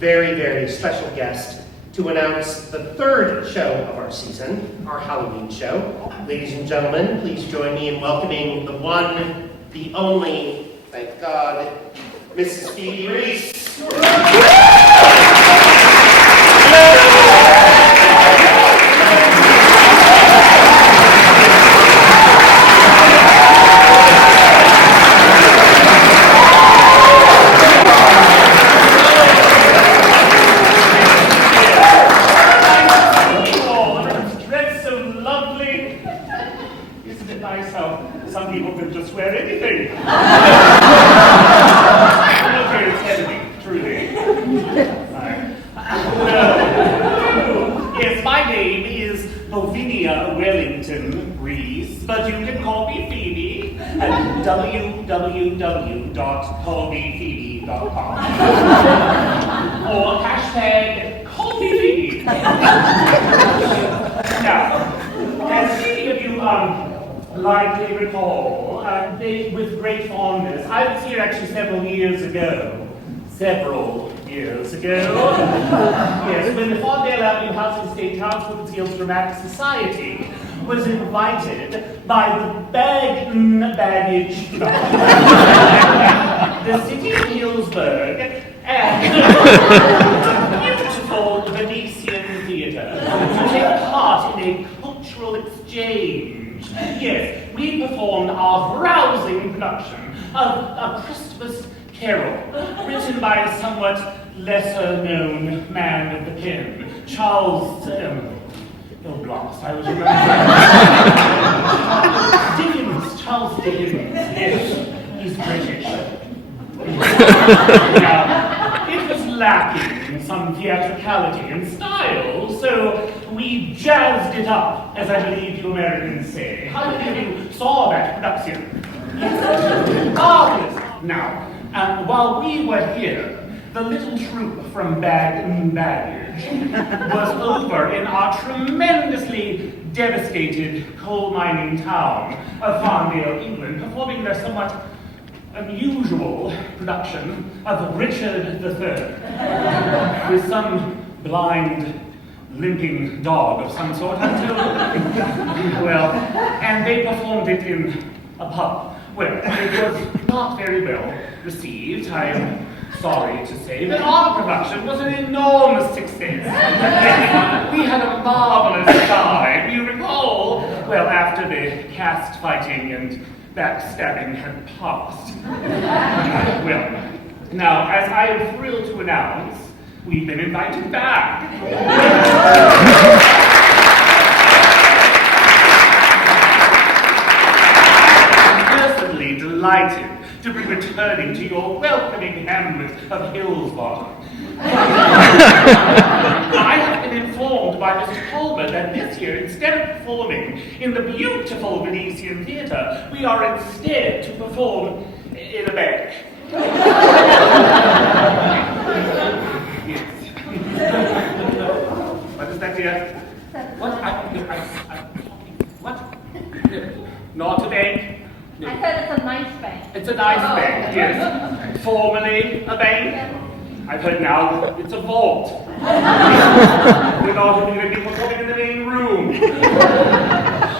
very, very special guest to announce the third show of our season, our Halloween show. Ladies and gentlemen, please join me in welcoming the one, the only, thank God, Mrs. Phoebe Reese. Some people can just wear anything. Not very heavy, truly. Yes, my name is Bovinia Wellington Reese, but you can call me Phoebe at www.callmephoebe.com or hashtag callmephoebe. Now, as many of you likely recall, with great fondness, I was here actually several years ago. Yes, when the Farndale Avenue Housing Estate Townswomens Dramatic Society was invited by the Bag&Baggage Productions, the city of Hillsboro, and the beautiful Venetian theatre to take part in a cultural exchange. Yes, we performed our rousing production of A Christmas Carol, written by a somewhat lesser-known man of the pen, Charles I was remembering. Charles Dickens, yes, he's British. Now, it was lacking some theatricality and style, so we jazzed it up, as I believe you Americans say. How many of you saw that production? Marvelous. Now, while we were here, the little troupe from Bag&Baggage was over in our tremendously devastated coal mining town of Farndale, England, performing their somewhat unusual production of Richard III, with some blind, limping dog of some sort until, well, and they performed it in a pub. Well, it was not very well received, I am sorry to say, but our production was an enormous success. We had a marvelous time. You recall, well, after the cast fighting and backstabbing had passed. Well, now, as I am thrilled to announce, we've been invited back. I'm personally delighted to be returning to your welcoming hamlet of Hillsboro. I have been informed by Mr. Colbert that this year, instead of performing in the beautiful Venetian theatre, we are instead to perform in a bank. Yes. What is that, dear? What? What? Not a bank? I said it's a nice bank. It's a nice bank, yes. Formerly a bank. I've heard now it's a vault. With all of you people coming in the main room.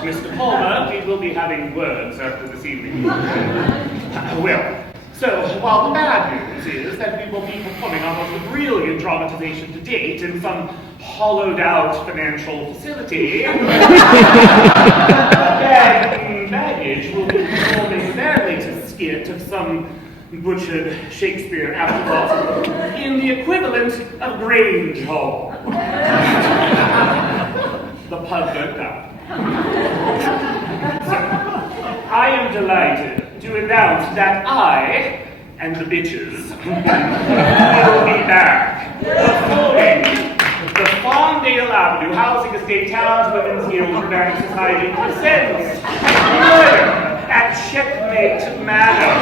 Mr. Palmer, we will be having words after this evening. Well, so while the bad news is that we will be performing our most brilliant dramatization to date in some hollowed-out financial facility, Bag&Baggage will be performing their latest skit of some butchered Shakespeare afterthought in the equivalent of Grange Hall. The pub burnt down. So, I am delighted to announce that I and the bitches will be back performing the Farndale Avenue Housing Estate Townswomens Dramatic Society presents Murder at Checkmate Manor.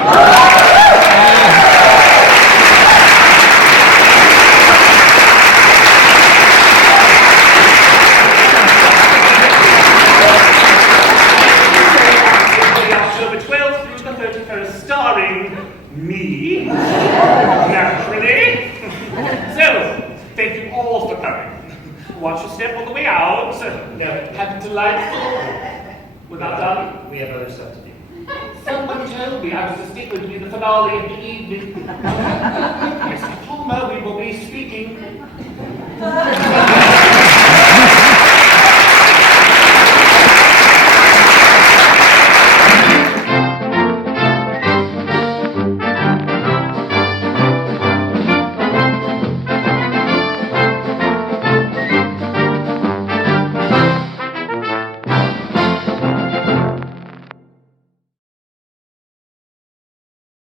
October 12th through the 31st, starring me, naturally. So, sorry. Watch your step on the way out. No. Have a delightful... Without done? We have other stuff to do. Someone told me I was to stick with you the finale of the evening. Yes,